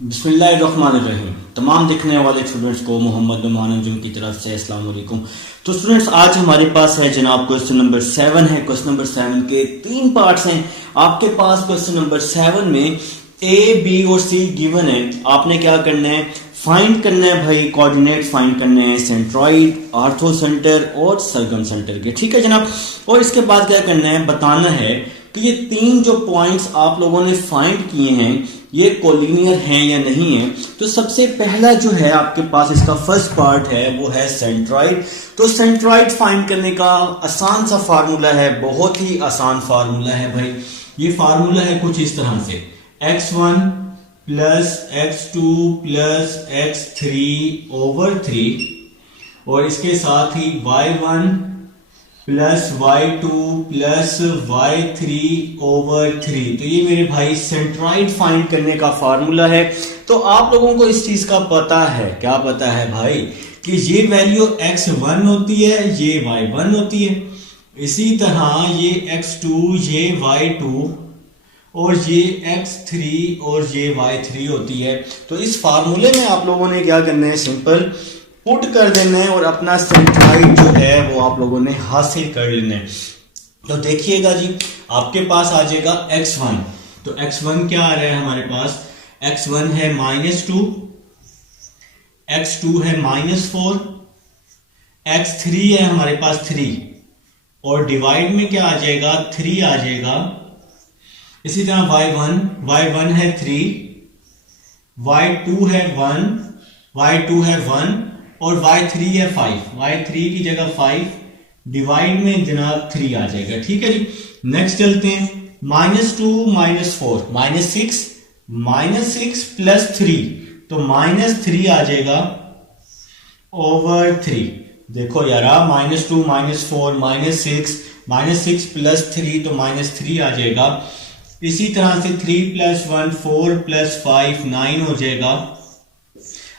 बिस्मिल्लाहिर्रहमानिर्रहीम। तमाम देखने वाले स्टूडेंट्स को मोहम्मद नुमान अंजुम की तरफ से अस्सलाम वालेकुम। तो स्टूडेंट्स, आज हमारे पास है जनाब क्वेश्चन नंबर 7 है। क्वेश्चन नंबर 7 के 3 पार्ट्स हैं आपके पास। क्वेश्चन नंबर 7 में ए, बी और सी गिवन है। आपने क्या करना है, फाइंड करना है भाई, कोऑर्डिनेट्स फाइंड करने हैं सेंट्रॉइड, आर्थो सेंटर और सरगम सेंटर के। ठीक है जनाब। और इसके बाद क्या करना है, बताना है कि ये 3 जो पॉइंट्स आप लोगों ने फाइंड किए हैं ये कोलिनियर हैं या नहीं है। तो सबसे पहला जो है आपके पास इसका फर्स्ट पार्ट है वो है सेंट्रॉइड। तो सेंट्रॉइड फाइंड करने का आसान सा फार्मूला है, बहुत ही आसान फार्मूला है भाई। ये फार्मूला है कुछ इस तरह से, x1 plus x2 plus x3 over 3 और इसके साथ ही y1 plus y2 plus y3 over 3। तो ये मेरे भाई सेंट्रॉइड फाइंड करने का फार्मूला है। तो आप लोगों को इस चीज का पता है, क्या पता है भाई, कि ये वैल्यू x1 होती है, ये y1 होती है, इसी तरह ये x2, ये y2 और ये x3 और ये y3 होती है। तो इस फार्मूले में आप लोगों ने क्या करना है, सिंपल पुट कर देना है और अपना सेंट्रॉइड जो है वो आप लोगों ने हासिल कर लेना है। तो देखिएगा जी, आपके पास आ जाएगा x1। तो x1 क्या आ रहा है हमारे पास, x1 है -2, x2 है -4, x3 है हमारे पास 3 और डिवाइड में क्या आ जाएगा, 3 आ जाएगा। इसी तरह y1 है 3, y2 है 1, y2 है 1 और y3 है 5, y3 की जगह 5 डिवाइड में जनाब 3 आ जाएगा। ठीक है जी। नेक्स्ट चलते हैं, -2 -4 -6 प्लस 3 तो -3 आ जाएगा ओवर 3। देखो यार, -2 -4 -6 प्लस 3 तो -3 आ जाएगा। इसी तरह से 3 प्लस 1 4 प्लस 5 9 हो जाएगा।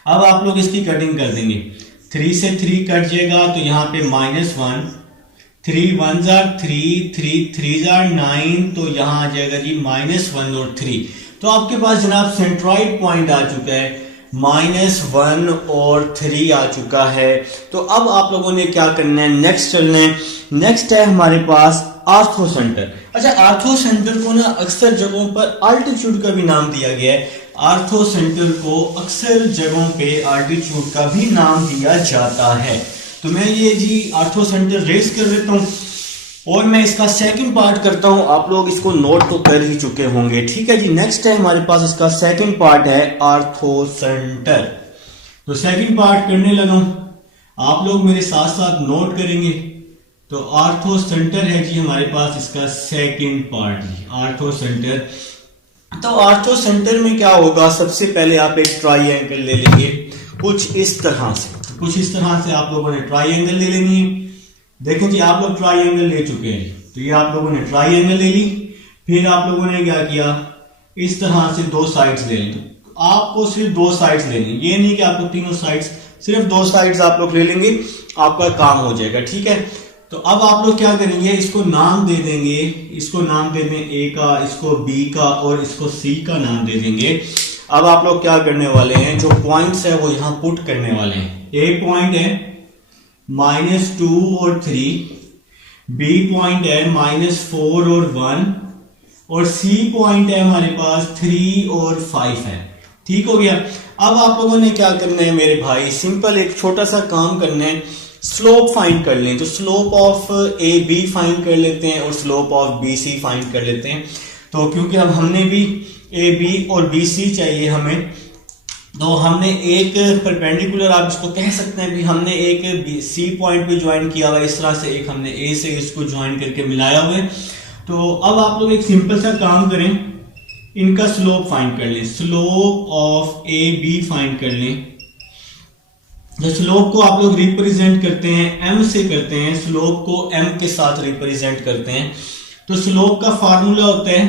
अब आप लोग इसकी कटिंग कर देंगे, 3 से 3 कट जाएगा तो यहाँ पे -1, 3 1 3, 3 3 9 तो यहाँ आ जाएगा जी -1 और 3। तो आपके पास जनाब सेंट्रॉइड पॉइंट आ चुका है, -1 और 3 आ चुका है। तो अब आप लोगों ने क्या करना है, नेक्स्ट चलना है। नेक्स्ट है हमारे पास आर्थो सेंटर। अच्छा, आर्थो सेंटर को ना अक्सर जगहों पर अल्टीट्यूड का भी नाम दिया गया है। आर्थो सेंटर को अक्सर जगहों पे अल्टीट्यूड का भी नाम दिया जाता है। तो मैं ये जी आर्थो सेंटर रेस कर देता हूं और मैं इसका सेकंड पार्ट करता हूं। आप लोग इसको नोट तो कर ही चुके होंगे। ठीक है जी। नेक्स्ट है हमारे पास इसका सेकंड पार्ट है आर्थो सेंटर। तो सेकंड पार्ट करने लगा हूं, आप लोग मेरे साथ साथ नोट करेंगे। तो आर्थो सेंटर है जी हमारे पास इसका सेकंड पार्ट जी, आर्थो सेंटर। तो आर्थो सेंटर में क्या होगा, सबसे पहले आप एक ट्राइंगल ले लेंगे कुछ इस तरह से आप लोगों ने ट्राइंगल ले लेनी है। देखो जी, आप लोग ट्राइंगल ले चुके हैं, तो ये आप लोगों ने ट्राइंगल ले ली। फिर आप लोगों ने क्या किया, इस तरह से 2 साइड्स ले ली। तो आपको सिर्फ 2 साइड्स लेनी, ये नहीं कि आपको तीनों साइड्स, सिर्फ 2 साइड्स आप लोग ले लेंगे, आपका काम हो जाएगा। ठीक है। तो अब आप लोग क्या करेंगे, इसको नाम दे देंगे, इसको नाम दे दें A का, इसको B का और इसको C का नाम दे देंगे। अब आप लोग क्या करने वाले हैं, जो पॉइंट्स है वो यहां पुट करने वाले हैं। A पॉइंट है -2 और 3, B पॉइंट है -4 और 1 और C पॉइंट है हमारे पास 3 और 5 है। ठीक हो गया। अब आप लोगों ने क्या करना है मेरे भाई, सिंपल एक छोटा सा काम करना है, स्लोप फाइंड कर लें। तो slope of A B find कर लेते हैं और slope of B C find कर लेते हैं। तो क्योंकि अब हमने भी ए बी और बी सी चाहिए हमें, तो हमने एक परपेंडिकुलर, आप इसको कह सकते हैं भी, हमने एक सी पॉइंट पे ज्वाइन किया हुआ है, इस तरह से एक हमने ए से इसको ज्वाइन करके मिलाया हुआ है। तो अब आप लोग एक सिंपल सा काम करें, इनका स्लोप फाइंड कर लें, slope of A B find कर लें। जो स्लोप को आप लोग रिप्रेजेंट करते हैं m से करते हैं, स्लोप को m के साथ रिप्रेजेंट करते हैं। तो स्लोप का फार्मूला होता है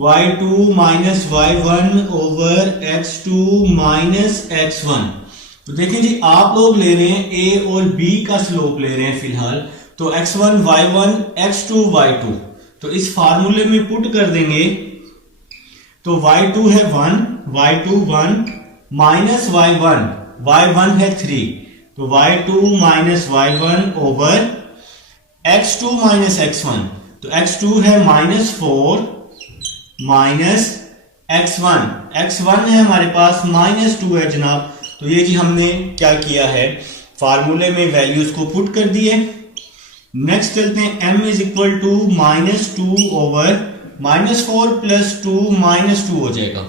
y2 minus y1 over x2 minus x1। तो देखिए जी, आप लोग ले रहे हैं a और b का स्लोप ले रहे हैं फिलहाल। तो x1 y1 x2 y2, तो इस फार्मूले में पुट कर देंगे। तो y2 है 1, y2 1 माइनस y1 है 3, तो y2 minus y1 over x2 minus x1, तो x2 है -4 माइनस x1 है हमारे पास -2 है जनाब। तो ये जी हमने क्या किया है, फार्मूले में वैल्यूज को पुट कर दिए। नेक्स्ट चलते हैं, m is equal to -2 over -4 plus 2 -2 हो जाएगा।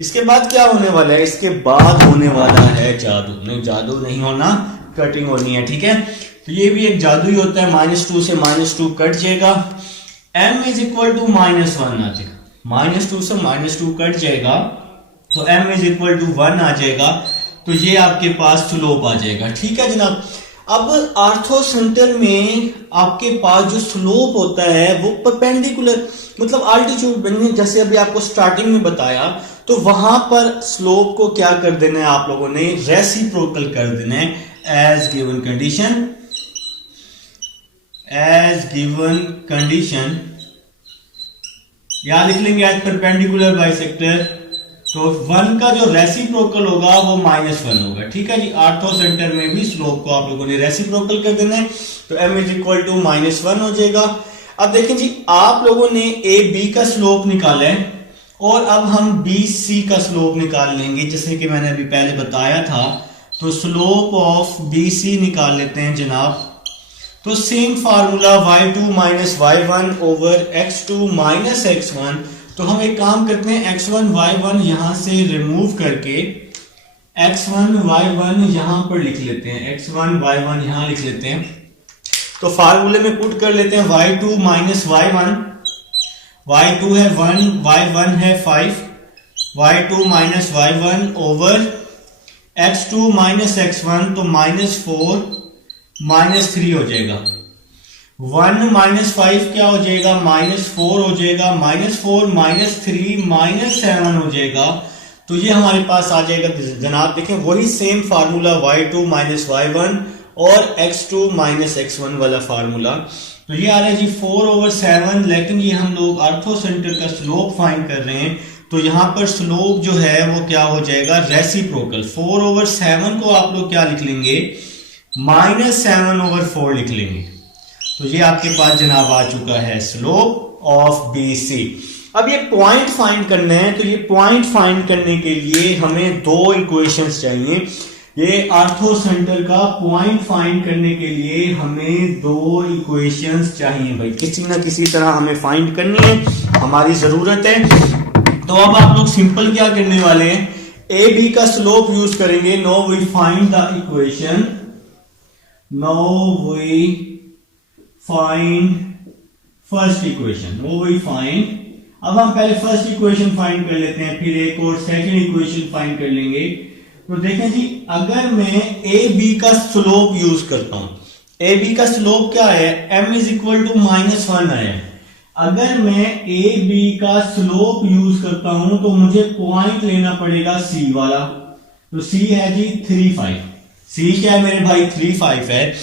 इसके बाद क्या होने वाला है, इसके बाद होने वाला है जादू। नहीं, जादू नहीं होना, कटिंग होनी है, ठीक है। तो ये भी एक जादू ही होता है, -2 से -2 कट जाएगा, m इज इक्वल टू -1 आ जाएगा, -2 से -2 कट जाएगा, तो m इज इक्वल टू 1 आ जाएगा। तो ये आपके पास स्लोप आ जाएगा, ठीक है जनाब। अब आर्थो सेंटर में आपके पास जो स्लोप होता है वो परपेंडिकुलर, मतलब आल्टीट्यूड बनने, जैसे अभी आपको स्टार्टिंग में बताया, तो वहां पर स्लोप को क्या कर देना है आप लोगों ने, रेसिप्रोकल कर देना है, एज गिवन कंडीशन यहां लिख लेंगे एज परपेंडिकुलर बाइसेक्टर। तो 1 का जो रेसिप्रोकल होगा वो -1 होगा, ठीक है जी। आर्थो सेंटर में भी स्लोप को आप लोगों ने रेसिप्रोकल कर देना है, तो m इज इक्वल टू -1 हो जाएगा। अब देखें जी, आप लोगों ने ए बी का स्लोप निकाला है और अब हम बी सी का स्लोप निकाल लेंगे, जैसे कि मैंने अभी पहले बताया था। तो स्लोप ऑफ बी सी निकाल लेते हैं जनाब। तो same formula y2 minus y1 over x2 minus x1। तो हम एक काम करते हैं, x1 y1 यहां से रिमूव करके x1 y1 यहां पर लिख लेते हैं, x1 y1 यहां लिख लेते हैं। तो फार्मूले में पुट कर लेते हैं y2 माइनस y1, y2 है 1, y1 है 5, y2 minus y1 over x2 minus x1, तो -4 -3 हो जाएगा। 1 -5 क्या हो जाएगा, -4 हो जाएगा, -4 -3 -7 हो जाएगा। तो ये हमारे पास आ जाएगा जनाब। देखें, वही same formula y2 minus y1 और x2 माइनस x1 वाला फार्मूला। तो ये आ रहा है जी 4/7, लेकिन ये हम लोग आर्थो सेंटर का स्लोप फाइंड कर रहे हैं, तो यहां पर स्लोप जो है वो क्या हो जाएगा, रेसिप्रोकल। 4/7 को आप लोग क्या लिख लेंगे, -7/4 लिख लेंगे। तो ये आपके पास जनाब आ चुका है स्लोप ऑफ बी सी। अब ये पॉइंट फाइंड करना है, तो ये पॉइंट फाइंड करने के लिए हमें 2 इक्वेशंस चाहिए। ये आर्थो सेंटर का पॉइंट फाइंड करने के लिए हमें 2 इक्वेशंस चाहिए भाई, किसी ना किसी तरह हमें फाइंड करनी है, हमारी जरूरत है। तो अब आप लोग सिंपल क्या करने वाले हैं, ए बी का स्लोप यूज करेंगे। No we find the equation, first equation, अब हम पहले फर्स्ट इक्वेशन फाइंड कर लेते हैं, फिर एक और सेकंड इक्वेशन फाइंड कर लेंगे। तो देखें जी, अगर मैं ए बी का स्लोप यूज करता हूं, ए बी का स्लोप क्या है, m इज इक्वल टू -1 है। अगर मैं ए बी का स्लोप यूज करता हूं तो मुझे पॉइंट लेना पड़ेगा सी वाला। तो सी है जी 3, 5। सी क्या है मेरे भाई, 3, 5 है।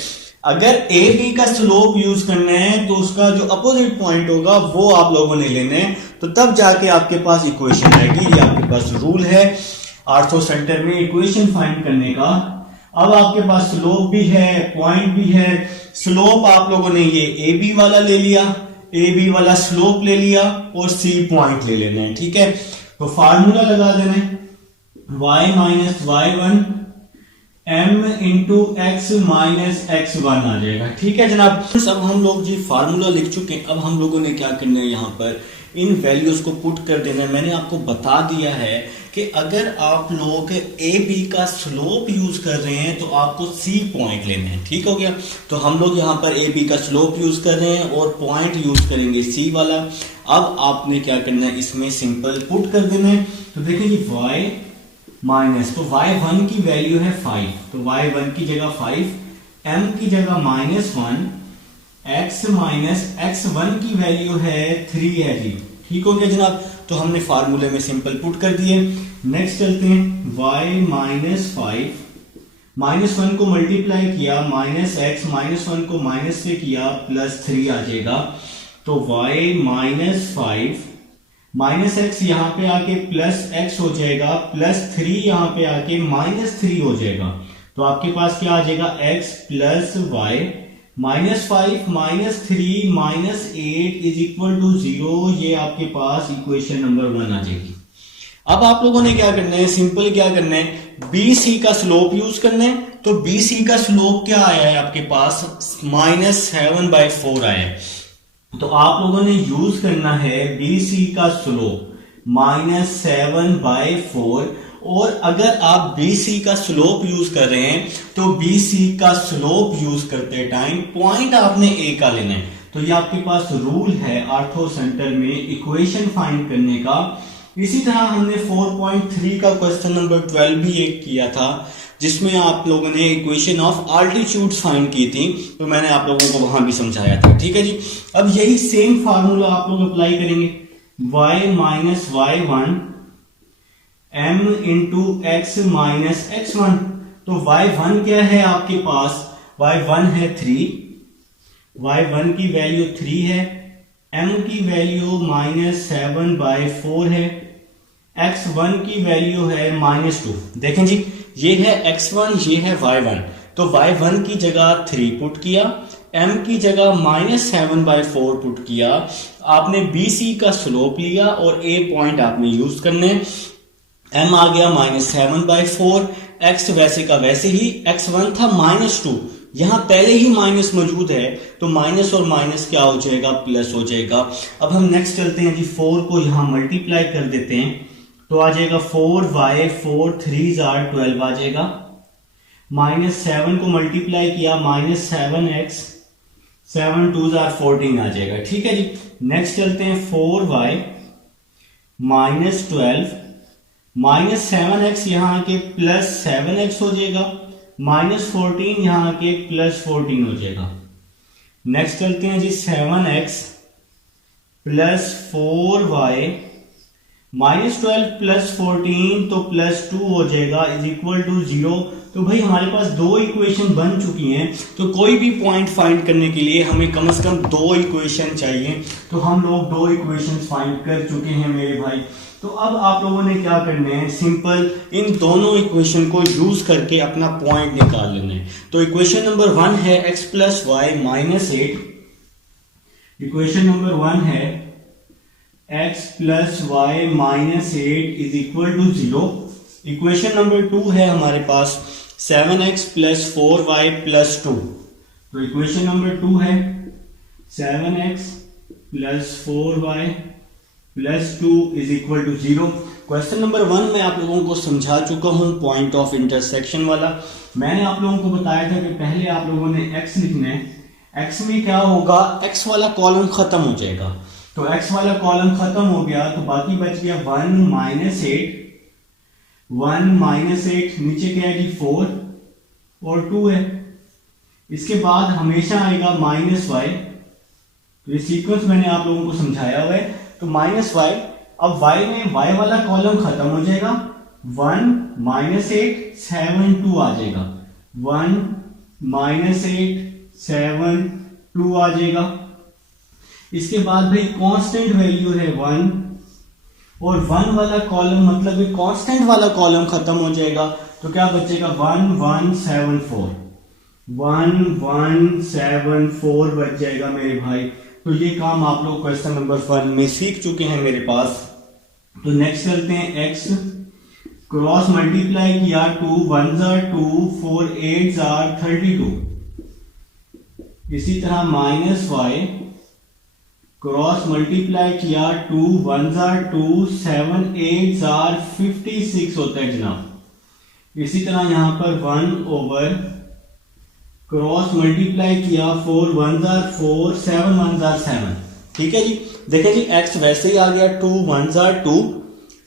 अगर ए बी का स्लोप यूज करना है तो उसका जो अपोजिट पॉइंट होगा वो आप लोगों ने लेना है, तो तब जाके आपके पास इक्वेशन आएगी। ये आपके पास रूल है आर्थो सेंटर में इक्वेशन फाइंड करने का। अब आपके पास स्लोप भी है, पॉइंट भी है। स्लोप आप लोगों ने ये ए बी वाला ले लिया, ए बी वाला स्लोप ले लिया और सी पॉइंट ले लेना है, ठीक है। तो फार्मूला लगा देना है, y minus y1 m into x minus x1 आ जाएगा, ठीक है जनाब। अब हम लोग जी फार्मूला लिख चुके हैं। अब हम लोगों ने क्या करना है, यहाँ पर इन वैल्यूज को पुट कर देना है। मैंने आपको बता दिया है कि अगर आप लोग ए बी का स्लोप यूज कर रहे हैं तो आपको सी पॉइंट लेना है, ठीक हो गया। तो हम लोग यहाँ पर ए बी का स्लोप यूज कर रहे हैं और पॉइंट यूज करेंगे सी वाला। अब आपने क्या करना है, इसमें सिंपल पुट कर देना है। तो देखिए जी y माइनस, तो y1 की वैल्यू है 5, तो y1 की जगह 5, m की जगह -1, x माइनस x1 की वैल्यू है 3 है जी, ठीक हो गया जनाब। तो हमने फार्मूले में सिंपल पुट कर दिए। नेक्स्ट चलते हैं, y माइनस 5 -1 को मल्टीप्लाई किया, -x -1 को माइनस से किया, +3 आ जाएगा। तो y माइनस 5 माइनस एक्स यहाँ पे आके प्लस एक्स हो जाएगा, प्लस 3 यहाँ पे आके माइनस 3 हो जाएगा। तो आपके पास क्या आ जाएगा, X plus Y minus 5 minus 3 minus 8 is equal to 0। ये आपके पास इक्वेशन नंबर 1 आ जाएगी। अब आप लोगों ने क्या करना है, सिंपल क्या करना है, बी सी का स्लोप यूज करना है। तो बी सी का स्लोप क्या आया है आपके पास, -7/4 आया है। तो आप लोगों ने यूज करना है बी सी का स्लोप -7/4। और अगर आप बी सी का स्लोप यूज कर रहे हैं तो बी सी का स्लोप यूज करते टाइम पॉइंट आपने ए का लेना है। तो ये आपके पास रूल है आर्थो सेंटर में इक्वेशन फाइंड करने का। इसी तरह हमने 4.3 का क्वेश्चन नंबर 12 भी एक किया था, जिसमें आप लोगों ने इक्वेशन ऑफ आल्टीट्यूड्स फाइंड की थी। तो मैंने आप लोगों को वहां भी समझाया था, ठीक है जी। अब यही सेम फार्मूला आप लोग अप्लाई करेंगे, y minus y1 m into x minus x1। तो y1 क्या है आपके पास, y1 है 3, y1 की वैल्यू 3 है, m की वैल्यू -7/4 है, x1 की वैल्यू है -2। देखें जी, ये है x1, ये है y1। तो y1 की जगह 3 पुट किया, m की जगह -7/4 पुट किया। आपने BC का स्लोप लिया और a पॉइंट आपने यूज करने। m आ गया -7/4, x वैसे का वैसे ही, x1 था -2, यहां पहले ही माइनस मौजूद है तो माइनस और माइनस क्या हो जाएगा, प्लस हो जाएगा। अब हम नेक्स्ट चलते हैं जी, 4 को यहां मल्टीप्लाई कर देते हैं तो आ जाएगा 4y 4 3 12 आ जाएगा। -7 को मल्टीप्लाई किया -7x 7 2 14 आ जाएगा, ठीक है जी। नेक्स्ट चलते हैं 4y -12 -7x यहां के +7x हो जाएगा, -14 यहां के +14 हो जाएगा। नेक्स्ट चलते हैं जी 7x +4y -12 +14 तो +2 हो जाएगा इज इक्वल टू 0। तो भाई हमारे पास दो इक्वेशन बन चुकी हैं। तो कोई भी पॉइंट फाइंड करने के लिए हमें कम से कम दो इक्वेशन चाहिए। तो हम लोग दो इक्वेशन फाइंड कर चुके हैं मेरे भाई। तो अब आप लोगों ने क्या करना है, सिंपल इन दोनों इक्वेशन को यूज करके अपना पॉइंट निकाल लेना है। तो इक्वेशन नंबर 1 है x + y -8। इक्वेशन नंबर 1 है x + y -8 is equal to 0। Equation number 2 है हमारे पास 7x + 4y + 2। तो इक्वेशन नंबर 2 है 7x + 4y + 2 is equal to 0। Question number 1 में आप लोगों को समझा चुका हूं पॉइंट ऑफ इंटरसेक्शन वाला। मैंने आप लोगों को बताया था कि पहले आप लोगों ने x लिखना है। x में क्या होगा, x वाला कॉलम खत्म हो जाएगा। तो x वाला कॉलम खत्म हो गया तो बाकी बच गया 1 -8 नीचे क्या है जी 4 और 2 है। इसके बाद हमेशा आएगा -y। तो ये सीक्वेंस मैंने आप लोगों को समझाया हुआ है। तो -y, अब y में y वाला कॉलम खत्म हो जाएगा, 1 -8 7 2 आ जाएगा, 1 -8 7 2 आ जाएगा। इसके बाद भाई कांस्टेंट वैल्यू है 1 और 1 वाला कॉलम मतलब कांस्टेंट वाला कॉलम खत्म हो जाएगा। तो क्या बचेगा 1 1 7 4 1 1 7 4 बच जाएगा मेरे भाई। तो ये काम आप लोग क्वेश्चन नंबर 1 में सीख चुके हैं मेरे पास। तो नेक्स्ट चलते हैं x क्रॉस मल्टीप्लाई किया 2 1 2 4 8 32। इसी तरह -y क्रॉस मल्टीप्लाई किया 2 1 2 7 8 56 होता है जनाब। इसी तरह यहां पर 1 क्रॉस मल्टीप्लाई किया 4 1 4 7 1 7। ठीक है जी। देखिए जी x वैसे ही आ गया 2 1 2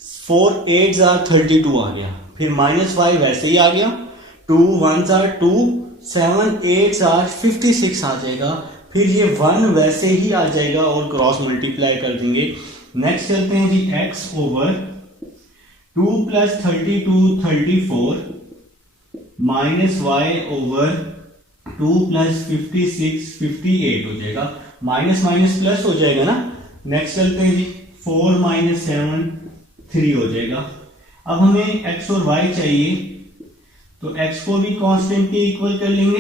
4 8 32 आ गया। फिर -y वैसे ही आ गया 2 1 2 7 8 56 आ जाएगा। फिर ये 1 वैसे ही आ जाएगा और क्रॉस मल्टीप्लाई कर देंगे। नेक्स्ट चलते हैं जी x ओवर 2 + 32 34 -y ओवर 2 + 56 58 हो जाएगा। माइनस माइनस प्लस हो जाएगा ना। नेक्स्ट चलते हैं जी 4 माइनस 7 3 हो जाएगा। अब हमें x और y चाहिए, तो x को भी कांस्टेंट के इक्वल कर लेंगे,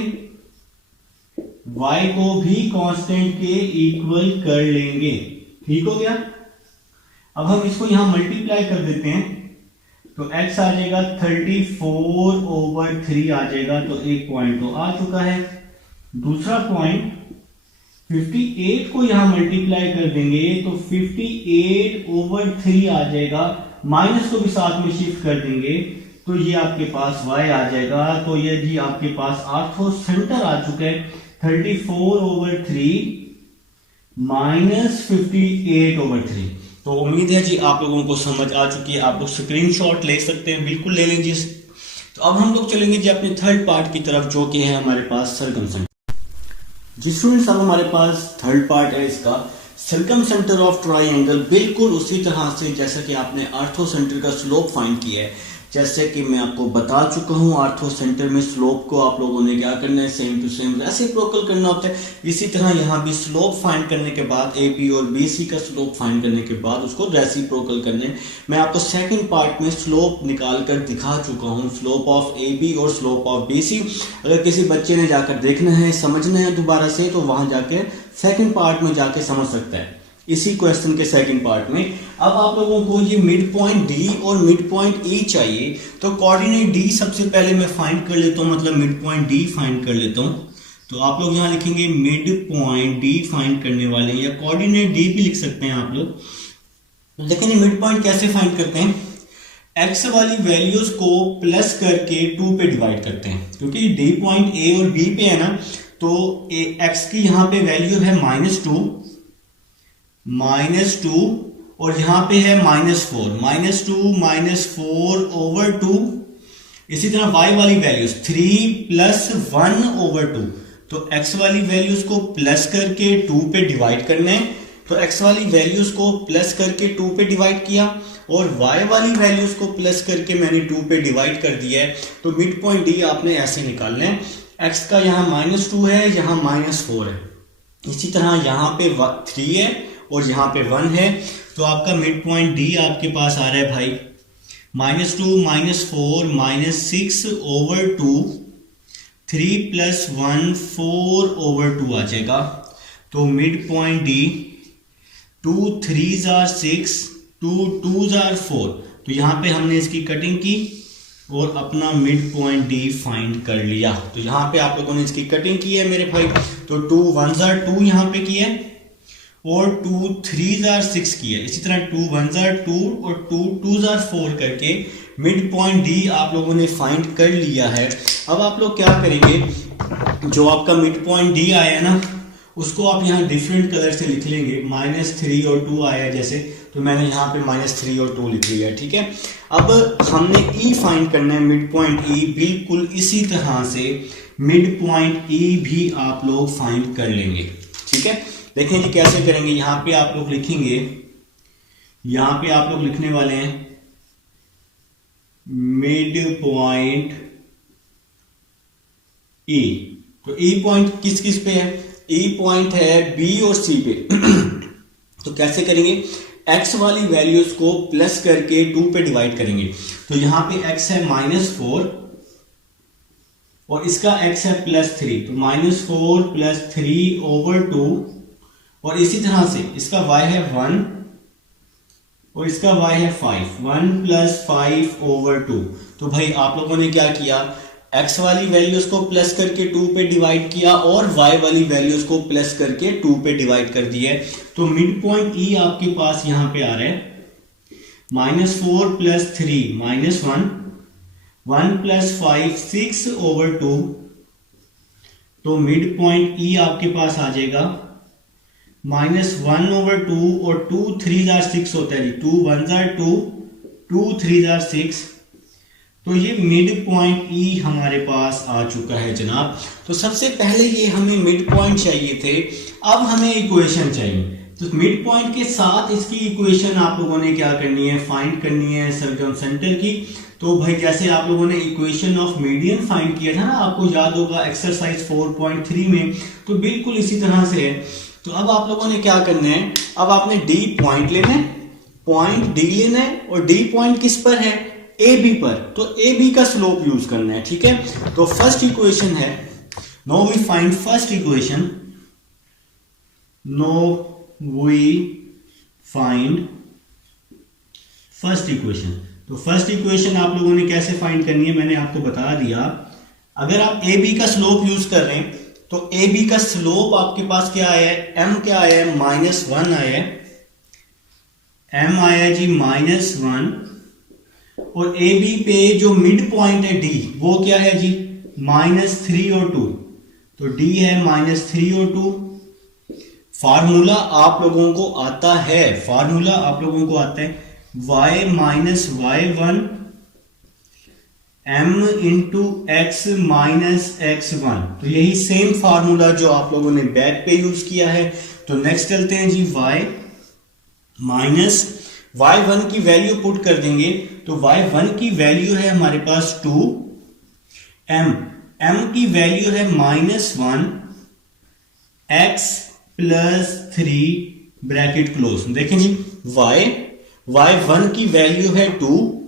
y को भी कांस्टेंट के इक्वल कर लेंगे। ठीक हो गया। अब हम इसको यहां मल्टीप्लाई कर देते हैं, तो x आ जाएगा 34/3 आ जाएगा, तो एक पॉइंट तो आ चुका है। दूसरा पॉइंट 58 को यहां मल्टीप्लाई कर देंगे तो 58/3 आ जाएगा, माइनस को भी साथ में शिफ्ट कर देंगे तो ये आपके पास y आ जाएगा। तो ये जी आपके पास आर्थो सेंटर आ चुका है 34/3 माइनस 58/3। तो उम्मीद है जी आप लोगों को समझ आ चुकी है। आप लोग स्क्रीनशॉट ले सकते हैं, बिल्कुल ले लीजिए। तो अब हम लोग चलेंगे जी अपने थर्ड पार्ट की तरफ, जो कि है हमारे पास सर्कमसेंटर। जी स्टूडेंट्स, अब हमारे पास थर्ड पार्ट है इसका, सर्कमसेंटर ऑफ ट्राइंगल। बिल्कुल उसी तरह से जैसा कि आपने आर्थो सेंटर का स्लोप फाइंड किया है, जैसे कि मैं आपको बता चुका हूं, आर्थो सेंटर में स्लोप को आप लोगों ने क्या करना है, सेम टू सेम रेसिप्रोकल करना होता है। इसी तरह यहां भी स्लोप फाइंड करने के बाद ए बी और बी सी का स्लोप फाइंड करने के बाद उसको रेसिप्रोकल करने। मैं आपको सेकंड पार्ट में स्लोप निकाल कर दिखा चुका हूं, स्लोप ऑफ ए बी और स्लोप ऑफ बी सी। अगर किसी बच्चे ने जाकर देखना है, समझना है दोबारा से, तो वहां जाके सेकंड पार्ट में जाके समझ सकता है, इसी क्वेश्चन के सेकंड पार्ट में। अब आप लोगों को ये मिड पॉइंट डी और मिड पॉइंट ई चाहिए, तो कोऑर्डिनेट डी सबसे पहले मैं फाइंड कर लेता हूं, मतलब मिड पॉइंट डी फाइंड कर लेता हूं। तो आप लोग यहां लिखेंगे मिड पॉइंट डी फाइंड करने वाले हैं, या कोऑर्डिनेट डी भी लिख सकते हैं आप लोग। लेकिन मिड पॉइंट कैसे फाइंड करते हैं, एक्स वाली वैल्यूज को प्लस करके 2 पे डिवाइड करते हैं, क्योंकि डी पॉइंट ए और बी पे है ना, तो एक्स की यहां पे वैल्यू है -2 और यहां पे है -4, -2 -4/2। इसी तरह y वाली वैल्यूज 3 + 1/2, तो x वाली वैल्यूज को प्लस करके 2 पे डिवाइड करना है, तो x वाली वैल्यूज को प्लस करके 2 पे डिवाइड किया, और y वाली वैल्यूज को प्लस करके मैंने 2 पे डिवाइड कर दिया है। तो मिड पॉइंट डी आपने ऐसे निकालना है, x का यहाँ -2 है, यहाँ -4 है, इसी तरह यहाँ पे 3 है और यहाँ पे 1 है, तो आपका मिड पॉइंट डी आपके पास आ रहा है भाई -2 -4 -6/2, 3 + 1 4/2 आ जाएगा। तो mid point D 2 3s are 6, 2 2s are 4, तो यहाँ पे हमने इसकी कटिंग की और अपना मिड पॉइंट डी फाइंड कर लिया। तो यहाँ पे आप लोगों ने इसकी कटिंग की है मेरे भाई, तो 2 1s are 2 यहाँ पे किया है और 2 3s are 6 किया। इसी तरह 2 1s are 2 और 2 2s are 4 करके मिड पॉइंट डी आप लोगों ने फाइंड कर लिया है। अब आप लोग क्या करेंगे, जो आपका मिड पॉइंट डी आया ना, उसको आप यहाँ डिफरेंट कलर से लिख लेंगे। -3 और 2 आया जैसे, तो मैंने यहाँ पे -3 और 2 लिख लिया, ठीक है। अब हमने ई फाइंड करना है, मिड पॉइंट ई। बिल्कुल इसी तरह से मिड पॉइंट ई भी आप लोग फाइंड कर लेंगे, ठीक है। देखें जी कैसे करेंगे, यहां पे आप लोग लिखेंगे, यहां पे आप लोग लिखने वाले हैं मिड पॉइंट ई। तो ई पॉइंट किस किस पे है, ई पॉइंट है बी और सी पे। तो कैसे करेंगे, एक्स वाली वैल्यूज को प्लस करके 2 पे डिवाइड करेंगे। तो यहां पे एक्स है -4 और इसका एक्स है +3, तो -4 + 3/2, और इसी तरह से इसका y है 1 और इसका y है 5, 1 + 5/2। तो भाई आप लोगों ने क्या किया, x वाली वैल्यूज को प्लस करके 2 पे डिवाइड किया और y वाली वैल्यूज को प्लस करके 2 पे डिवाइड कर दिया। तो मिड पॉइंट ई आपके पास यहां पे आ रहा है -4 + 3 -1, 1 + 5 6/2। तो मिड पॉइंट ई आपके पास आ जाएगा -1/2 और 2 3s are 6 होता है जी, 2 1s are 2, 2 3s are 6। तो ये मिड पॉइंट ई हमारे पास आ चुका है जनाब। तो सबसे पहले ये हमें मिड पॉइंट चाहिए थे, अब हमें इक्वेशन चाहिए। तो मिड पॉइंट के साथ इसकी इक्वेशन आप लोगों ने क्या करनी है, फाइंड करनी है सर्कमसेंटर की। तो भाई जैसे आप लोगों ने इक्वेशन ऑफ मीडियन फाइंड किया था ना, आपको याद होगा एक्सरसाइज 4.3 में, तो बिल्कुल इसी तरह से है। तो अब आप लोगों ने क्या करना है, अब आपने डी पॉइंट लेना है पॉइंट डी लेना है और डी पॉइंट किस पर है, ए बी पर, तो ए बी का स्लोप यूज करना है, ठीक है। तो फर्स्ट इक्वेशन है, no we find first equation, no we find first equation. तो फर्स्ट इक्वेशन आप लोगों ने कैसे फाइंड करनी है मैंने आपको बता दिया। अगर आप ए बी का स्लोप यूज कर रहे हैं तो ए बी का स्लोप आपके पास क्या आया है, एम क्या आया है, -1 आया है, एम आया जी -1, और ए बी पे जो मिड पॉइंट है डी वो क्या है जी, -3 और 2, तो डी है -3 और 2। फार्मूला आप लोगों को आता है, फार्मूला आप लोगों को आता है y minus y1 m into x minus x1, तो यही सेम फार्मूला जो आप लोगों ने बैक पे यूज किया है। तो नेक्स्ट चलते हैं जी, y माइनस y1 की वैल्यू पुट कर देंगे, तो y1 की वैल्यू है हमारे पास 2, m की वैल्यू है -1, x प्लस 3 ब्रैकेट क्लोज। देखें जी, y1 की वैल्यू है 2,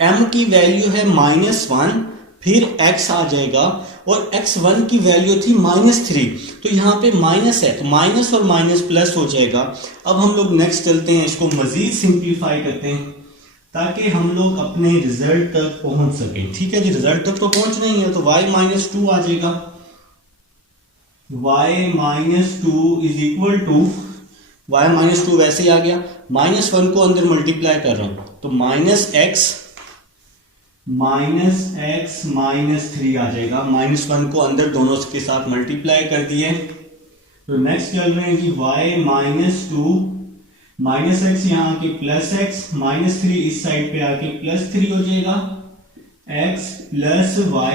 m की वैल्यू है -1, फिर x आ जाएगा, और x1 की वैल्यू थी -3, तो यहां पे माइनस है, तो माइनस और माइनस प्लस हो जाएगा। अब हम लोग नेक्स्ट चलते हैं, इसको मजीद सिंप्लीफाई करते हैं ताकि हम लोग अपने रिजल्ट तक पहुंच सकें, ठीक है जी। रिजल्ट तक तो पहुंचना ही है, तो y -2 आ जाएगा, y -2 is equal to, y -2 वैसे ही आ गया, -1 को अंदर मल्टीप्लाई कर रहा हूं तो -x -3 आ जाएगा, -1 को अंदर दोनों के साथ मल्टीप्लाई कर दिए। तो नेक्स्ट चल रहे हैं कि y -2 -x यहां आके +x, -3 इस साइड पे आके +3 हो जाएगा, x प्लस y,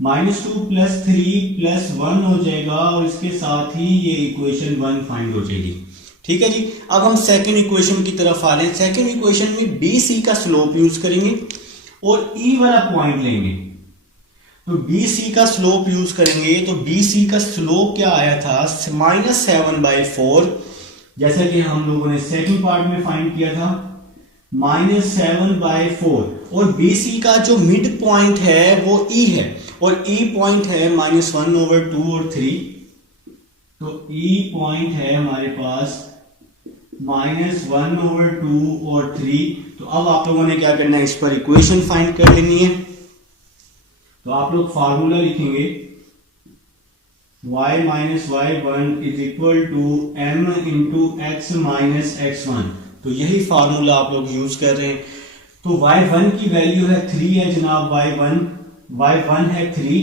-2 + 3 + 1 हो जाएगा, और इसके साथ ही ये इक्वेशन 1 फाइंड हो जाएगी, ठीक है जी। अब हम सेकंड इक्वेशन की तरफ आ रहे हैं। सेकंड इक्वेशन में बी सी का स्लोप यूज करेंगे और ई वाला पॉइंट लेंगे, तो बी सी का स्लोप यूज करेंगे, तो बी सी का स्लोप क्या आया था, -7/4, जैसा कि हम लोगों ने सेकंड पार्ट में फाइंड किया था, -7/4, और बी सी का जो मिड पॉइंट है वो ई है, और ई पॉइंट है -1/2 और 3, तो ई पॉइंट है हमारे पास -1/2 और 3। तो अब आप लोगों ने क्या करना है, इस पर इक्वेशन फाइंड कर लेनी है। तो आप लोग फार्मूला लिखेंगे, y -y1 is equal to m into x minus x1, तो यही फार्मूला आप लोग यूज कर रहे हैं। तो y1 की वैल्यू है 3 है जनाब, y1 है 3,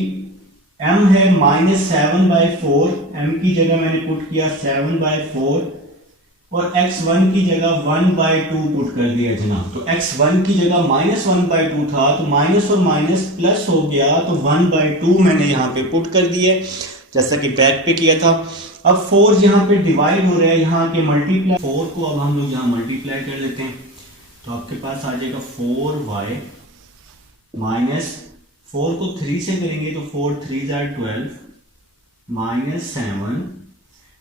m है -7/4, m की जगह मैंने पुट किया 7/4, और x1 की जगह 1/2 पुट कर दिया जनाब। तो x1 की जगह -1/2 था, तो माइनस और माइनस प्लस हो गया, तो 1/2 मैंने यहाँ पे पुट कर दिया जैसा कि बैक पे किया था। अब 4 यहाँ पे डिवाइड हो रहा है, यहाँ के मल्टीप्लाई 4 को अब हम लोग यहाँ मल्टीप्लाई कर लेते हैं, तो आपके पास आ जाएगा 4y -4 को 3 से करेंगे तो 4 3 12 -7।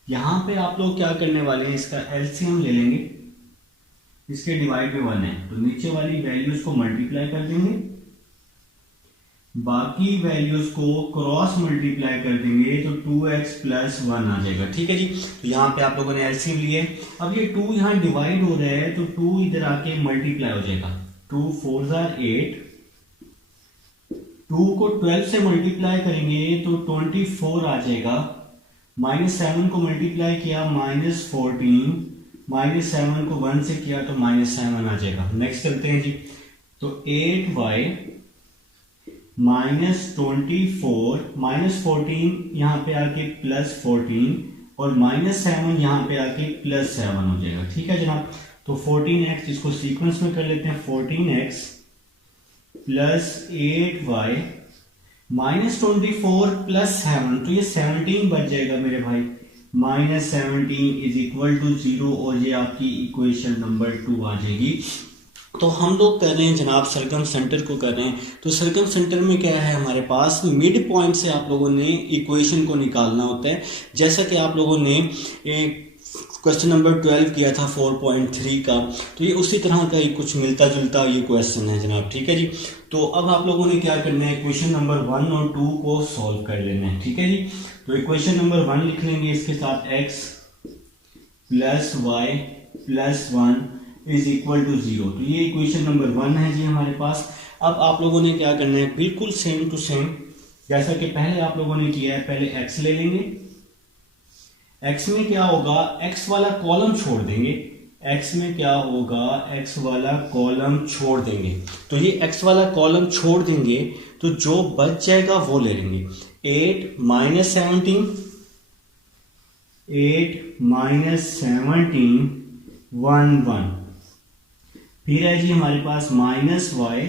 यहां पे आप लोग क्या करने वाले हैं, इसका एलसीएम ले लेंगे, इसके डिवाइड में 1 है, तो नीचे वाली वैल्यूज को मल्टीप्लाई कर देंगे, बाकी वैल्यूज को क्रॉस मल्टीप्लाई कर देंगे, तो 2x + 1 आ जाएगा, ठीक है जी। तो यहाँ पे आप लोगों ने एलसीएम लिए। अब ये 2 यहाँ डिवाइड हो रहा है, तो 2 इधर आके मल्टीप्लाई हो जाएगा, 2 4 8, 2 को 12 से मल्टीप्लाई करेंगे तो 24 आ जाएगा, -7 को मल्टीप्लाई किया -14, -7 को 1 से किया तो -7 आ जाएगा। नेक्स्ट करते हैं जी, तो 8y -24 -14 यहाँ पे आके +14, और -7 यहाँ पे आके +7 हो जाएगा, ठीक है जनाब। तो 14x, इसको सीक्वेंस में कर लेते हैं, 14x + 8y -24 + 7, तो ये 17 बच जाएगा मेरे भाई, -17 इज इक्वल टू 0, और ये आपकी इक्वेशन नंबर 2 आ जाएगी। तो हम लोग कर रहे हैं जनाब सर्कम सेंटर को कर रहे हैं, तो सर्कम सेंटर में क्या है हमारे पास, मिड पॉइंट से आप लोगों ने इक्वेशन को निकालना होता है। जैसा कि आप लोगों ने क्वेश्चन नंबर 12 किया था 4.3 का, तो ये उसी तरह का ही कुछ मिलता जुलता ये क्वेश्चन है जनाब, ठीक है जी। तो अब आप लोगों ने क्या करना है, क्वेश्चन नंबर 1 और 2 को सॉल्व कर लेना है, ठीक है जी। तो इक्वेशन नंबर 1 लिख लेंगे, इसके साथ x plus Y plus 1 is equal to 0। तो ये इक्वेशन नंबर 1 है जी हमारे पास। अब आप लोगों ने क्या करना है, बिल्कुल सेम टू सेम जैसा कि पहले आप लोगों ने किया है, पहले x ले लेंगे। x में क्या होगा, x वाला कॉलम छोड़ देंगे। x में क्या होगा, x वाला कॉलम छोड़ देंगे। तो ये x वाला कॉलम छोड़ देंगे तो जो बच जाएगा वो ले लेंगे। 8 माइनस 17 1 1। फिर है जी हमारे पास माइनस y।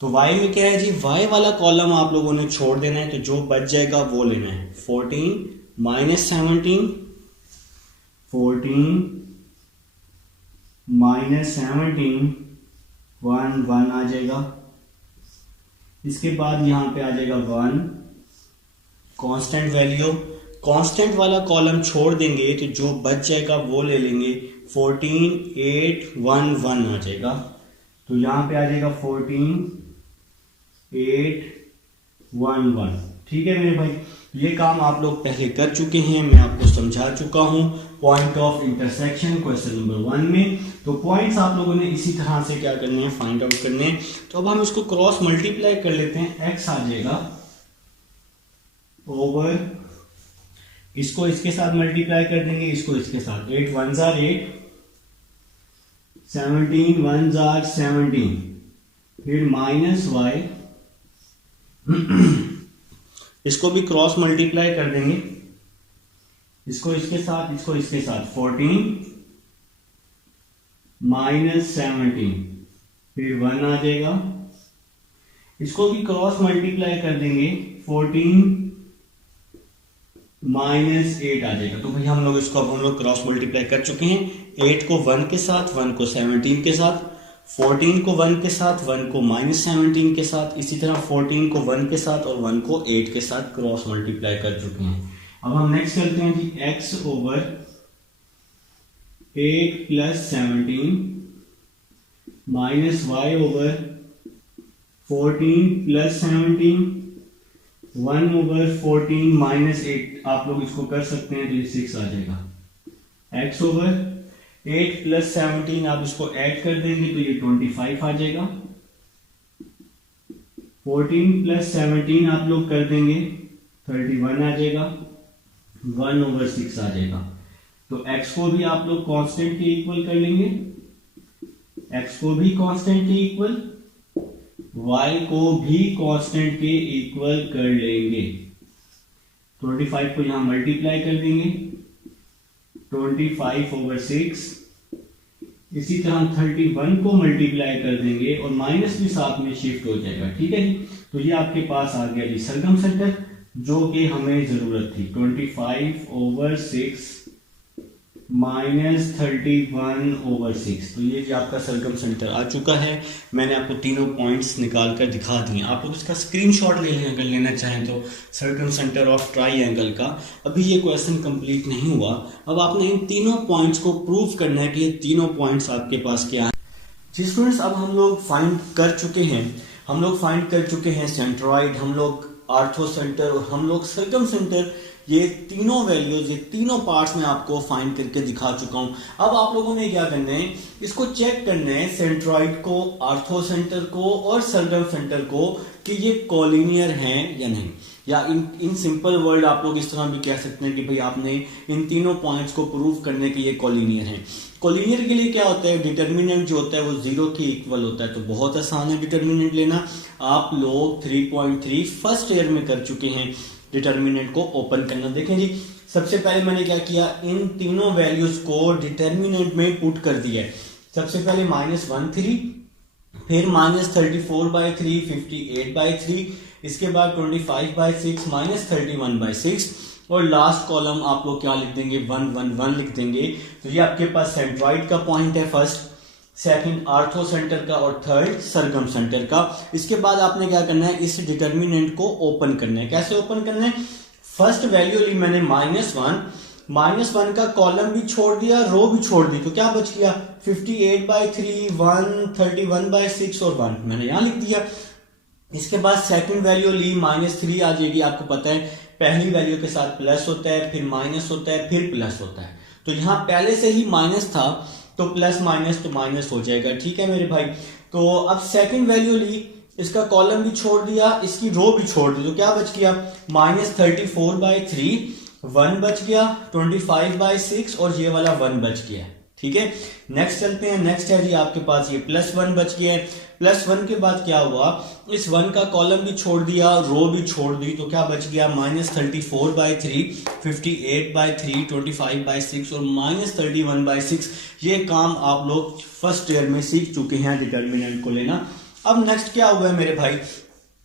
तो y में क्या है जी, y वाला कॉलम आप लोगों ने छोड़ देना है, तो जो बच जाएगा वो लेना है। 14 माइनस 17 1 1 आ जाएगा। इसके बाद यहां पे आ जाएगा 1 कांस्टेंट वैल्यू। कांस्टेंट वाला कॉलम छोड़ देंगे तो जो बच जाएगा वो ले लेंगे। 14 8 1 1 आ जाएगा। तो यहां पे आ जाएगा 14 8 1 1। ठीक है मेरे भाई, ये काम आप लोग पहले कर चुके हैं, मैं आपको समझा चुका हूं point of intersection question number 1 में। तो पॉइंट्स आप लोगों ने इसी तरह से क्या करने हैं, फाइंड आउट करने हैं। तो अब हम इसको क्रॉस मल्टीप्लाई कर लेते हैं। x आ जाएगा ओवर, इसको इसके साथ मल्टीप्लाई कर देंगे, इसको इसके साथ। 8 1 जार 8, 17 1 जार 17, फिर माइनस y, इसको भी क्रॉस मल्टीप्लाई कर देंगे, इसको इसके साथ, इसको इसके साथ। 14 माइनस 17, फिर 1 आ जाएगा। इसको भी क्रॉस मल्टीप्लाई कर देंगे, 14 माइनस 8 आ जाएगा। तो भाई हम लोग इसको अब हम लोग क्रॉस मल्टीप्लाई कर चुके हैं। 8 को 1 के साथ, 1 को 17 के साथ, 14 को 1 के साथ, 1 को माइनस 17 के साथ, इसी तरह 14 को 1 के साथ और 1 को 8 के साथ क्रॉस मल्टीप्लाई कर चुके हैं। अब हम नेक्स्ट करते हैं जी, x over 8 plus 17 minus y over 14 plus 17 1 over 14 minus 8। आप लोग इसको कर सकते हैं तो ये 6 आ जाएगा। x ओवर 8 प्लस 17 आप इसको ऐड कर देंगे तो ये 25 आ जाएगा। 14 प्लस 17 आप लोग कर देंगे 31 आ जाएगा। 1 ओवर 6 आ जाएगा। तो x को भी आप लोग कांस्टेंट के इक्वल कर लेंगे, x को भी कांस्टेंट के इक्वल, y को भी कांस्टेंट के इक्वल कर लेंगे। 25 को यहां मल्टीप्लाई कर देंगे, 25 ओवर 6। इसी तरह 31 को मल्टीप्लाई कर देंगे और माइनस भी साथ में शिफ्ट हो जाएगा। ठीक है जी, तो ये आपके पास आ गया जी सर्कमसेंटर, जो कि हमें जरूरत थी। 25 ओवर 6 माइनस 31 ओवर 6। तो ये जी आपका सर्कमसेंटर आ चुका है। मैंने आपको तीनों पॉइंट्स निकाल कर दिखा दिए, आप लोग इसका स्क्रीनशॉट ले लें अगर लेना चाहें तो, सर्कमसेंटर ऑफ ट्राइएंगल का। अभी ये क्वेश्चन कंप्लीट नहीं हुआ। अब आपने इन तीनों पॉइंट्स को प्रूव करना है कि ये तीनों पॉइंट्स आपके पास क्या है। जी स्टूडेंट्स, अब हम लोग फाइंड कर चुके हैं, सेंट्रॉइड, हम लोग आर्थो सेंटर और हम लोग सर्कमसेंटर, ये तीनों वैल्यूज, ये तीनों पार्ट्स में आपको फाइंड करके दिखा चुका हूं। अब आप लोगों ने क्या करना है, इसको चेक करना है सेंट्रॉइड को, आर्थो सेंटर को और सर्कमसेंटर को कि ये कॉलिनियर हैं या नहीं। या इन सिंपल वर्ड आप लोग इस तरह भी कह सकते हैं कि भाई आपने इन तीनों पॉइंट्स को प्रूव करने कि ये कॉलिनियर हैं। कॉलिनियर के लिए क्या होता है, डिटर्मिनेंट जो होता है वो 0 के इक्वल होता है। तो बहुत आसान है डिटर्मिनेंट लेना। आप लोग 3.3 फर्स्ट ईयर में कर चुके हैं डिटर्मिनेंट को ओपन करना। देखें जी, सबसे पहले मैंने क्या किया, इन तीनों वैल्यूज को डिटर्मिनेंट में पुट कर दिया है। सबसे पहले -1 3, फिर -34/3 58/3, इसके बाद 25/6 -31/6 और लास्ट कॉलम आप लोग क्या लिख देंगे, 1 1 1 लिख देंगे। तो ये आपके पास सेंट्रॉइड का पॉइंट है, फर्स्ट, सेकंड आर्थो सेंटर का और थर्ड सर्कम सेंटर का। इसके बाद आपने क्या करना है, इस डिटर्मिनेंट को ओपन करना है। कैसे ओपन करना है, फर्स्ट वैल्यू ली मैंने -1, -1 का कॉलम भी छोड़ दिया, रो भी छोड़ दी, तो क्या बच गया 58/3, 1, 31/6 और 1 मैंने यहां लिख दिया। इसके बाद सेकंड वैल्यू ली, -3 आ जाएगी। आपको पता है पहली वैल्यू के साथ प्लस होता है, फिर माइनस होता है, फिर प्लस होता है। तो यहाँ पहले से ही माइनस था तो प्लस माइनस तो माइनस हो जाएगा, ठीक है मेरे भाई। तो अब सेकंड वैल्यू ली, इसका कॉलम भी छोड़ दिया, इसकी रो भी छोड़ दी, तो क्या बच गया -34/3, 1 बच गया, 25/6 और ये वाला 1 बच गया, ठीक है। नेक्स्ट चलते हैं। नेक्स्ट है जी आपके पास ये +1 बच गया है। +1 के बाद क्या हुआ, इस 1 का कॉलम भी छोड़ दिया, रो भी छोड़ दी, तो क्या बच गया -34/3, 58/3, 25/6 और -31/6। ये काम आप लोग फर्स्ट ईयर में सीख चुके हैं डिटर्मिनेंट को लेना। अब नेक्स्ट क्या हुआ है मेरे भाई,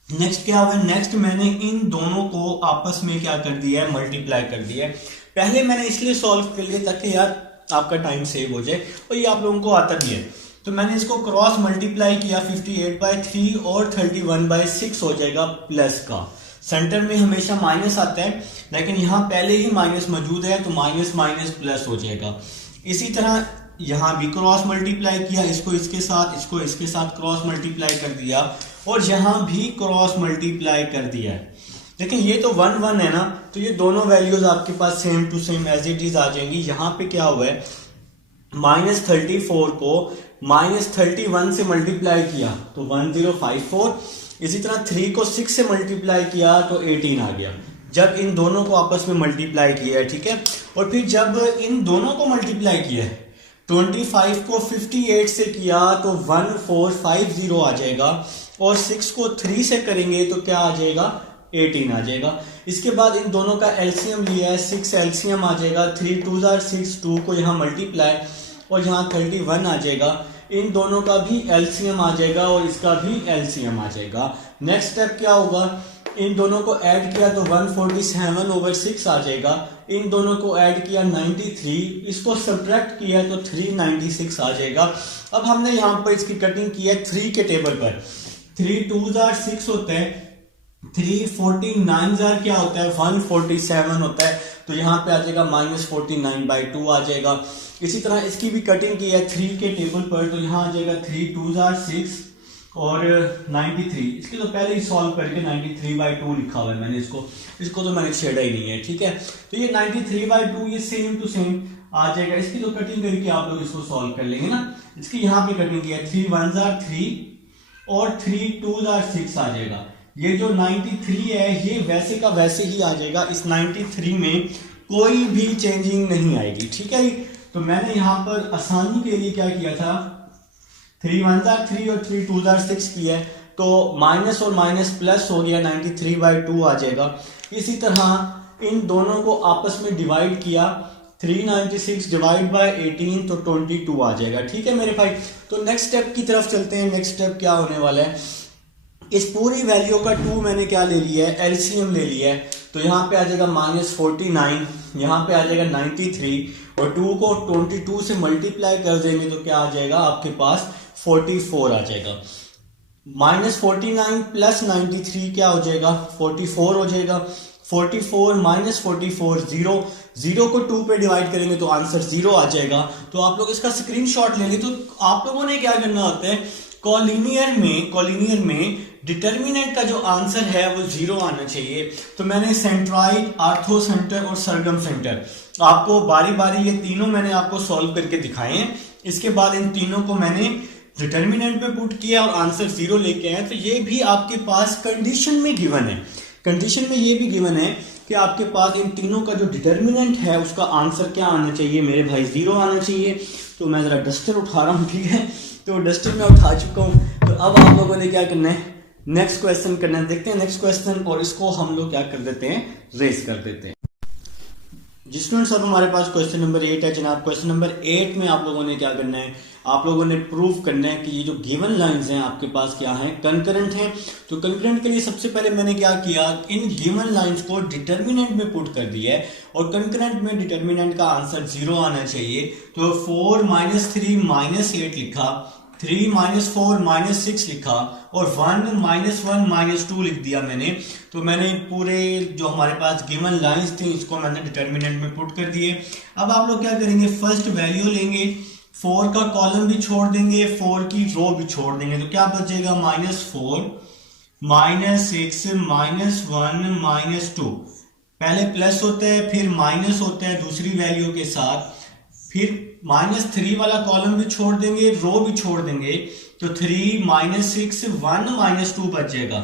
नेक्स्ट मैंने इन दोनों को आपस में क्या कर दिया है, मल्टीप्लाई कर दिया है। पहले मैंने इसलिए सॉल्व कर लिया ताकि यार आपका टाइम सेव हो जाए और ये आप लोगों को आता भी है। तो मैंने इसको क्रॉस मल्टीप्लाई किया, 58/3 और 31/6 हो जाएगा प्लस का। सेंटर में हमेशा माइनस आता है, लेकिन यहाँ पहले ही माइनस मौजूद है तो माइनस माइनस प्लस हो जाएगा। इसी तरह यहाँ भी क्रॉस मल्टीप्लाई किया, इसको इसके साथ, इसको इसके साथ क्रॉस मल्टीप्लाई कर दिया और यहाँ भी क्रॉस मल्टीप्लाई कर दिया है। लेकिन ये तो 1 1 है ना, तो ये दोनों वैल्यूज आपके पास same to same as it is आ जाएंगी। यहाँ पे क्या हुआ है, -34 को -31 से मल्टीप्लाई किया तो 1054। इसी तरह 3 को 6 से मल्टीप्लाई किया तो 18 आ गया, जब इन दोनों को आपस में मल्टीप्लाई किया है, ठीक है। और फिर जब इन दोनों को मल्टीप्लाई किया है, 25 को 58 से किया तो 1450 आ जाएगा, और 6 को 3 से करेंगे तो क्या आ जाएगा 18 आ जाएगा। इसके बाद इन दोनों का एलसीएम लिया है, 6 एलसीएम आ जाएगा, 3 2 6, 2 को यहाँ मल्टीप्लाई और यहाँ 31 आ जाएगा। इन दोनों का भी एलसीएम आ जाएगा और इसका भी एलसीएम आ जाएगा। नेक्स्ट स्टेप क्या होगा, इन दोनों को ऐड किया तो 147/6 आ जाएगा। इन दोनों को ऐड किया 93, इसको सब्ट्रैक्ट किया तो 396 आ जाएगा। अब हमने यहाँ पर इसकी कटिंग की है 3 के टेबल पर। 3 2 6 होता है, 349 क्या होता है, 147 होता है, तो यहाँ पे आ जाएगा -49/2 आ जाएगा। इसी तरह इसकी भी कटिंग की है 3 के टेबल पर, तो यहाँ आ जाएगा 3 2 6 और 93। इसके तो पहले ही सॉल्व करके 93/2 लिखा हुआ है मैंने, इसको तो मैंने छेड़ा ही नहीं है, ठीक है। तो ये 93/2 ये सेम टू सेम आ जाएगा। इसकी तो कटिंग करके आप लोग इसको सॉल्व कर लेंगे ना। इसकी यहाँ पे कटिंग की है 3 1 3 और 3 2 6 आ जाएगा। ये जो 93 है ये वैसे का वैसे ही आ जाएगा, इस 93 में कोई भी चेंजिंग नहीं आएगी, ठीक है। तो मैंने यहाँ पर आसानी के लिए क्या किया था, 3 1 3 और 3 2 6 किया है, तो माइनस और माइनस प्लस हो गया, 93/2 आ जाएगा। इसी तरह इन दोनों को आपस में डिवाइड किया, 396 डिवाइड बाय 18 तो 22 आ जाएगा, ठीक है मेरे भाई। तो नेक्स्ट स्टेप की तरफ चलते हैं। नेक्स्ट स्टेप क्या होने वाला है, इस पूरी वैल्यू का 2 मैंने क्या ले लिया है, एलसीएम ले लिया है। तो यहाँ पे आ जाएगा -49, यहाँ पे आ जाएगा 93 और 2 को 22 से मल्टीप्लाई कर देंगे तो क्या आ जाएगा आपके पास 44 आ जाएगा। -49 प्लस 93 क्या हो जाएगा 44 हो जाएगा। 44 -44 0 को 2 पे डिवाइड करेंगे तो आंसर 0 आ जाएगा। तो आप लोग इसका स्क्रीनशॉट लेंगे। तो आप लोगों ने क्या करना होता है, कॉलिनियर में डिटर्मिनेंट का जो आंसर है वो 0 आना चाहिए। तो मैंने सेंट्रॉइड, आर्थो सेंटर और सरगम सेंटर आपको बारी बारी ये तीनों मैंने आपको सॉल्व करके दिखाए हैं। इसके बाद इन तीनों को मैंने डिटर्मिनेंट पे पुट किया और आंसर 0 लेके आए। तो ये भी आपके पास कंडीशन में गिवन है, कंडीशन में ये भी गिवन है कि आपके पास इन तीनों का जो डिटर्मिनेंट है उसका आंसर क्या आना चाहिए मेरे भाई, 0 आना चाहिए। तो मैं जरा डस्टर उठा रहा हूँ, ठीक है। तो डस्टर में उठा चुका हूँ। तो अब आप लोगों ने क्या करना है, नेक्स्ट क्वेश्चन करना है। देखते हैं नेक्स्ट क्वेश्चन, और इसको हम लोग क्या कर देते हैं, रेस कर देते हैं। जी स्टूडेंट्स, अब हमारे पास क्वेश्चन नंबर 8 है जनाब। क्वेश्चन नंबर 8 में आप लोगों ने क्या करना है, आप लोगों ने प्रूव करना है कि ये जो गिवन लाइंस हैं आपके पास क्या हैं, कंकरेंट हैं। तो कंकरेंट के लिए सबसे पहले मैंने क्या किया, इन गिवन लाइंस को डिटर्मिनेंट में पुट कर दिया है और कंकरेंट में डिटर्मिनेंट का आंसर 0 आना चाहिए। तो 4 -3 -8 लिखा, 3 -4 -6 लिखा और 1 -1 -2 लिख दिया मैंने। तो मैंने पूरे जो हमारे पास गिवन लाइंस थी इसको मैंने डिटर्मिनेंट में पुट कर दिए। अब आप लोग क्या करेंगे, फर्स्ट वैल्यू लेंगे, 4 का कॉलम भी छोड़ देंगे, 4 की रो भी छोड़ देंगे, तो क्या बचेगा -4 -6 -1 -2। पहले प्लस होता है फिर माइनस होता है दूसरी वैल्यू के साथ, फिर -3 वाला कॉलम भी छोड़ देंगे, रो भी छोड़ देंगे, तो 3 -6 1 -2 बच जाएगा।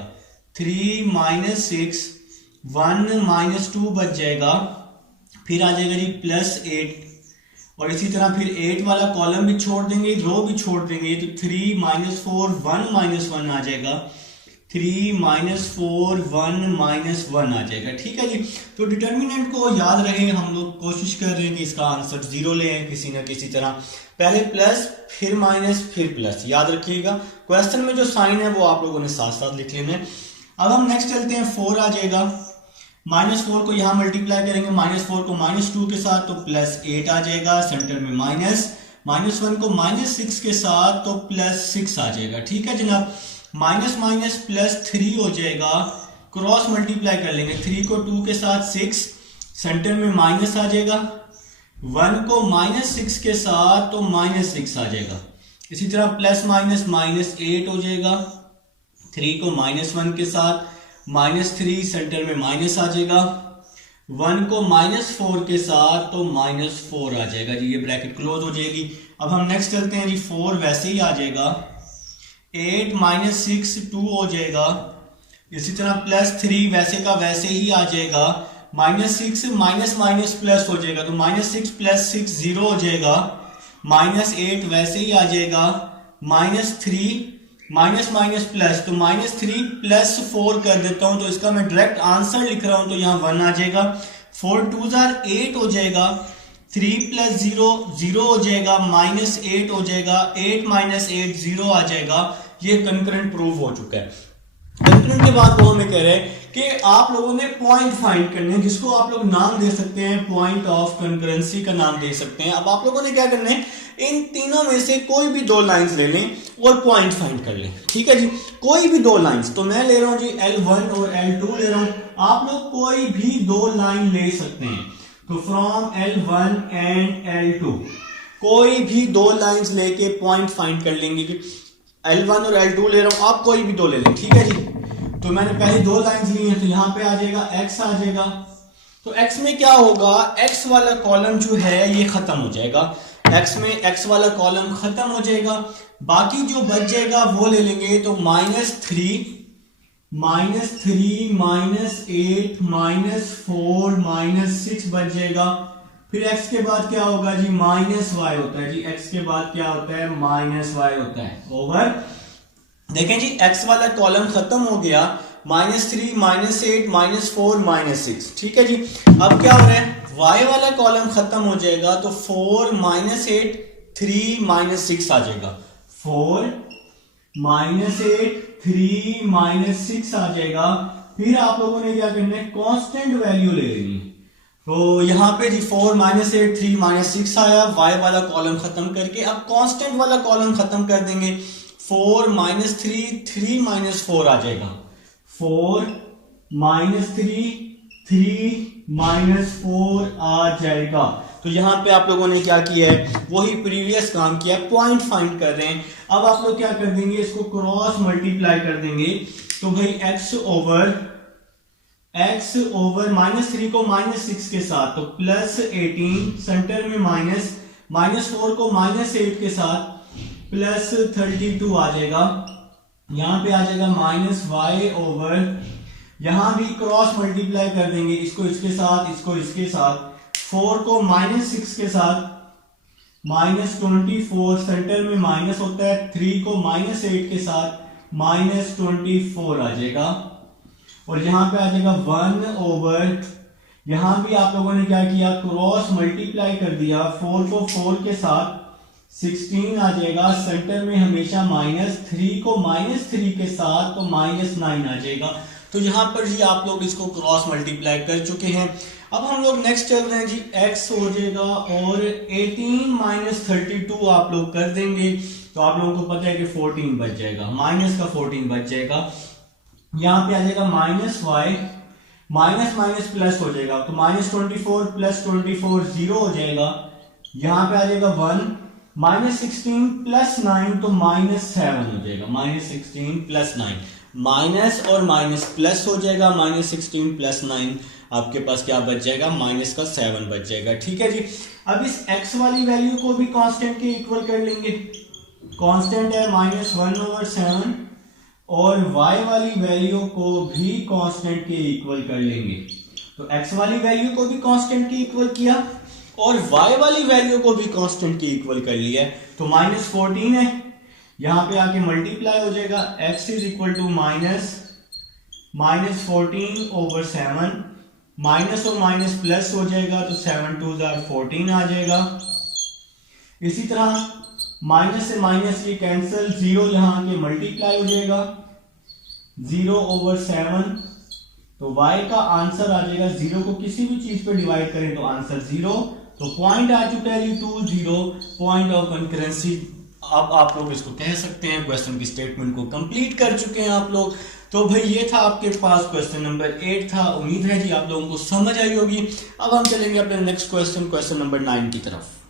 3 -6 1 -2 बच जाएगा। फिर आ जाएगा जी +8, और इसी तरह फिर 8 वाला कॉलम भी छोड़ देंगे, रो भी छोड़ देंगे, तो 3 -4 1 -1 आ जाएगा। 3 -4 1 -1 आ जाएगा। ठीक है जी। तो डिटर्मिनेंट को याद रहे, हम लोग कोशिश कर रहे हैं कि इसका आंसर 0 ले आए किसी ना किसी तरह, पहले प्लस फिर माइनस फिर प्लस, याद रखिएगा। क्वेश्चन में जो साइन है वो आप लोगों ने साथ साथ लिख लेना है। अब हम नेक्स्ट चलते हैं, 4 आ जाएगा, -4 को यहां मल्टीप्लाई करेंगे, -4 को -2 के साथ तो +8 आ जाएगा, सेंटर में माइनस, -1 को -6 के साथ तो +6 आ जाएगा। ठीक है जनाब। माइनस माइनस +3 हो जाएगा, क्रॉस मल्टीप्लाई कर लेंगे, 3 को 2 के साथ 6, सेंटर में माइनस आ जाएगा, 1 को -6 के साथ तो -6 आ जाएगा। इसी तरह प्लस माइनस -8 हो जाएगा, 3 को -1 के साथ -3, सेंटर में माइनस आ जाएगा, 1 को -4 के साथ तो -4 आ जाएगा जी, ये ब्रैकेट क्लोज हो जाएगी। अब हम नेक्स्ट चलते हैं जी, 4 वैसे ही आ जाएगा, 8 -6 2 हो जाएगा, इसी तरह +3 वैसे का वैसे ही आ जाएगा, -6 माइनस माइनस प्लस हो जाएगा, तो -6 + 6 0 हो जाएगा, -8 वैसे ही आ जाएगा, -3 माइनस माइनस प्लस, तो -3 + 4 कर देता हूं, तो इसका मैं डायरेक्ट आंसर लिख रहा हूं, तो यहाँ 1 आ जाएगा, 4 2 8 हो जाएगा, 3 + 0 0 हो जाएगा, -8 हो जाएगा, 8 - 8 0 आ जाएगा। ये कंकरेंट प्रूव हो चुका है। कंकरेंट के बाद वो हमें कह रहे हैं कि आप लोगों ने पॉइंट फाइंड करने हैं, जिसको आप लोग नाम दे सकते हैं, पॉइंट ऑफ कंकरेंसी का नाम दे सकते हैं। अब आप लोगों ने क्या करना है, इन तीनों में से कोई भी 2 लाइंस ले लें और पॉइंट फाइंड कर लें। ठीक है जी, कोई भी 2 लाइंस, तो मैं ले रहा हूं जी L1 और L2 ले रहा हूं, आप लोग कोई भी 2 लाइन ले सकते हैं। तो फ्रॉम L1 एंड L2 कोई भी 2 लाइंस लेके पॉइंट फाइंड कर लेंगे कि L1 और L2 ले रहा हूं, आप कोई भी 2 ले लें। ठीक है जी। तो मैंने पहले 2 लाइंस ली हैं, तो यहां पे आ जाएगा x आ जाएगा, तो x में क्या होगा, x वाला कॉलम जो है ये खत्म हो जाएगा, x में x वाला कॉलम खत्म हो जाएगा, बाकी जो बच जाएगा वो ले लेंगे, तो -3 -8 -4 -6 बच जाएगा। फिर x के बाद क्या होगा जी, -y होता है जी, x के बाद क्या होता है, -y होता है, ओवर। देखें जी, x वाला कॉलम खत्म हो गया, -3 -8 -4 -6। ठीक है जी। अब क्या हो रहा है, y वाला कॉलम खत्म हो जाएगा, तो 4 -8 3 -6 आ जाएगा, 4 -8 3 -6 आ जाएगा। फिर आप लोगों ने क्या करना है, कांस्टेंट वैल्यू ले लेनी है, तो यहां पे जी 4 -8 3 -6 आया, y वाला कॉलम खत्म करके अब कांस्टेंट वाला कॉलम खत्म कर देंगे, 4 -3 3 -4 आ जाएगा, 4 -3 3 -4 आ जाएगा। तो यहां पे आप लोगों ने क्या किया है, वही प्रीवियस काम किया, पॉइंट फाइंड कर रहे हैं। अब आप लोग क्या कर देंगे, इसको क्रॉस मल्टीप्लाई कर देंगे, तो भाई x ओवर -3 को -6 के साथ तो +18, सेंटर में -4 को -8 के साथ +32 आ जाएगा, यहां पे आ जाएगा -y ओवर, यहां भी क्रॉस मल्टीप्लाई कर देंगे, इसको इसके साथ, इसको इसके साथ, 4 को -6 के साथ -24, सेंटर में माइनस होता है, 3 को -8 के साथ -24 आ जाएगा, और यहां पे आ जाएगा 1 ओवर, यहां भी आप लोगों ने क्या किया, क्रॉस मल्टीप्लाई कर दिया, 4 को 4 के साथ 16 आ जाएगा, सेंटर में हमेशा -3 को -3 के साथ तो -9 आ जाएगा। तो यहां पर जी आप लोग इसको क्रॉस मल्टीप्लाई कर चुके हैं। अब हम लोग नेक्स्ट चल रहे हैं जी, x हो जाएगा और 18 - 32 आप लोग कर देंगे, तो आप लोगों को पता है कि 14 बच जाएगा, माइनस का 14 बच जाएगा। यहां पे आ जाएगा minus Y, minus minus plus हो जाएगा, तो -24 प्लस 24 0 हो जाएगा। यहां पे आ जाएगा 1, -16 प्लस 9 तो -7 हो जाएगा, -16 प्लस 9, माइनस और माइनस प्लस हो जाएगा, -16 प्लस 9 आपके पास क्या बच जाएगा, माइनस का 7 बच जाएगा। ठीक है जी। अब इस x वाली वैल्यू को भी कांस्टेंट के इक्वल कर लेंगे, कांस्टेंट है -1/7, और y वाली वैल्यू को भी कांस्टेंट के इक्वल कर लेंगे। तो x वाली वैल्यू को भी कांस्टेंट के इक्वल किया और y वाली वैल्यू को भी कांस्टेंट के इक्वल कर लिया, तो -14 है, यहां पे आके मल्टीप्लाई हो जाएगा, x is equal to -14/7, minus और माइनस प्लस हो जाएगा, तो 7 2 14 आ जाएगा। इसी तरह माइनस से माइनस ये कैंसिल, 0 यहां के मल्टीप्लाई हो जाएगा, 0/7, तो y का आंसर आ जाएगा, 0 को किसी भी चीज पे डिवाइड करें तो आंसर 0, तो पॉइंट आ चुका है 2 0, पॉइंट ऑफ कंकरेंसी। अब आप लोग इसको कह सकते हैं क्वेश्चन की स्टेटमेंट को कंप्लीट कर चुके हैं आप लोग। तो भाई ये था आपके पास क्वेश्चन नंबर 8 था। उम्मीद है जी आप लोगों को समझ आई होगी। अब हम चलेंगे अपने नेक्स्ट क्वेश्चन नंबर 9 की तरफ।